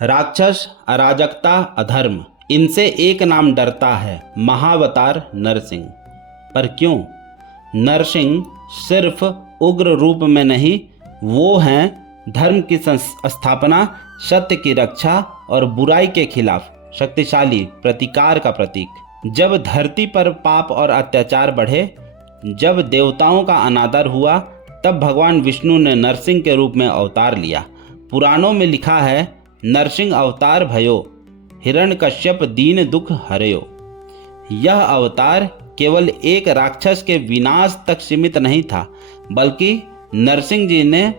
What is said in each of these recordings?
राक्षस, अराजकता, अधर्म, इनसे एक नाम डरता है, महावतार नरसिंह। पर क्यों? नरसिंह सिर्फ उग्र रूप में नहीं, वो हैं धर्म की स्थापना, सत्य की रक्षा और बुराई के खिलाफ शक्तिशाली प्रतिकार का प्रतीक। जब धरती पर पाप और अत्याचार बढ़े, जब देवताओं का अनादर हुआ, तब भगवान विष्णु ने नरसिंह के रूप में अवतार लिया। पुराणों में लिखा है, नरसिंह अवतार भयो, हिरण्यकश्यप दीन दुख हरयो। यह अवतार केवल एक राक्षस के विनाश तक सीमित नहीं था, बल्कि नरसिंह जी ने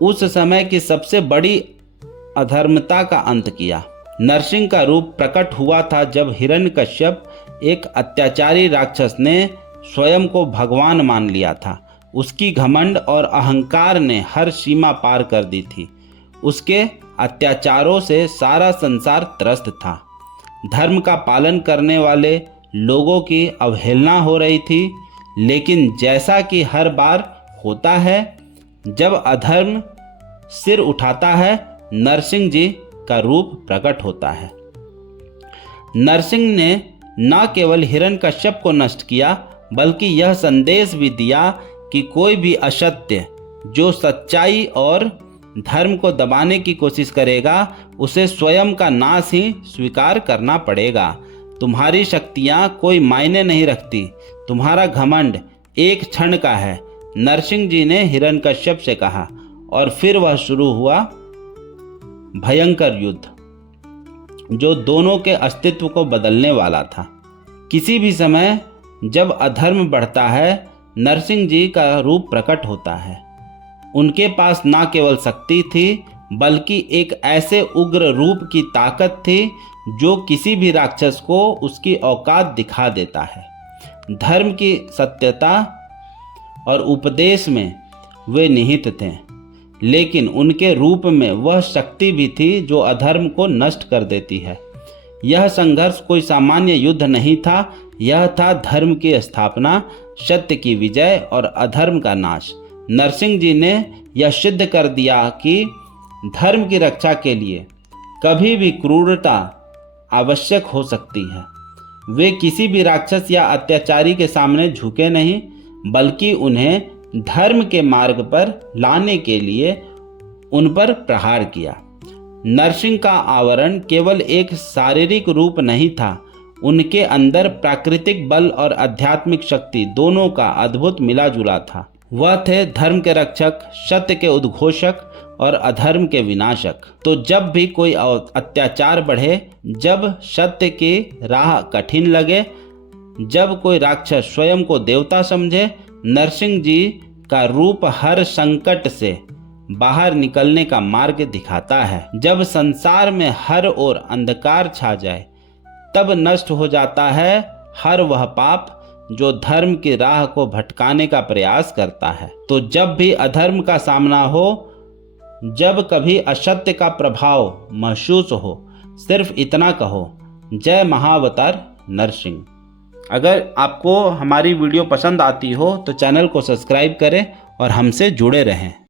उस समय की सबसे बड़ी अधर्मता का अंत किया। नरसिंह का रूप प्रकट हुआ था जब हिरण्यकश्यप, एक अत्याचारी राक्षस ने स्वयं को भगवान मान लिया था। उसकी घमंड और अहंकार ने हर सीमा पार कर दी थी। उसके अत्याचारों से सारा संसार त्रस्त था। धर्म का पालन करने वाले लोगों की अवहेलना हो रही थी। लेकिन जैसा कि हर बार होता है, जब अधर्म सिर उठाता है, नरसिंह जी का रूप प्रकट होता है। नरसिंह ने न केवल हिरण्यकश्यप को नष्ट किया, बल्कि यह संदेश भी दिया कि कोई भी असत्य जो सच्चाई और धर्म को दबाने की कोशिश करेगा, उसे स्वयं का नाश ही स्वीकार करना पड़ेगा। तुम्हारी शक्तियाँ कोई मायने नहीं रखती, तुम्हारा घमंड एक क्षण का है, नरसिंह जी ने हिरण्यकश्यप से कहा। और फिर वह शुरू हुआ भयंकर युद्ध, जो दोनों के अस्तित्व को बदलने वाला था। किसी भी समय जब अधर्म बढ़ता है, नरसिंह जी का रूप प्रकट होता है। उनके पास न केवल शक्ति थी, बल्कि एक ऐसे उग्र रूप की ताकत थी जो किसी भी राक्षस को उसकी औकात दिखा देता है। धर्म की सत्यता और उपदेश में वे निहित थे, लेकिन उनके रूप में वह शक्ति भी थी जो अधर्म को नष्ट कर देती है। यह संघर्ष कोई सामान्य युद्ध नहीं था, यह था धर्म की स्थापना, सत्य की विजय और अधर्म का नाश। नरसिंह जी ने यह सिद्ध कर दिया कि धर्म की रक्षा के लिए कभी भी क्रूरता आवश्यक हो सकती है। वे किसी भी राक्षस या अत्याचारी के सामने झुके नहीं, बल्कि उन्हें धर्म के मार्ग पर लाने के लिए उन पर प्रहार किया। नरसिंह का आवरण केवल एक शारीरिक रूप नहीं था, उनके अंदर प्राकृतिक बल और आध्यात्मिक शक्ति दोनों का अद्भुत मिला जुला था। वह थे धर्म के रक्षक, सत्य के उद्घोषक और अधर्म के विनाशक। तो जब भी कोई अत्याचार बढ़े, जब सत्य की राह कठिन लगे, जब कोई राक्षस स्वयं को देवता समझे, नरसिंह जी का रूप हर संकट से बाहर निकलने का मार्ग दिखाता है। जब संसार में हर ओर अंधकार छा जाए, तब नष्ट हो जाता है हर वह पाप जो धर्म की राह को भटकाने का प्रयास करता है। तो जब भी अधर्म का सामना हो, जब कभी असत्य का प्रभाव महसूस हो, सिर्फ इतना कहो, जय महावतार नरसिंह। अगर आपको हमारी वीडियो पसंद आती हो तो चैनल को सब्सक्राइब करें और हमसे जुड़े रहें।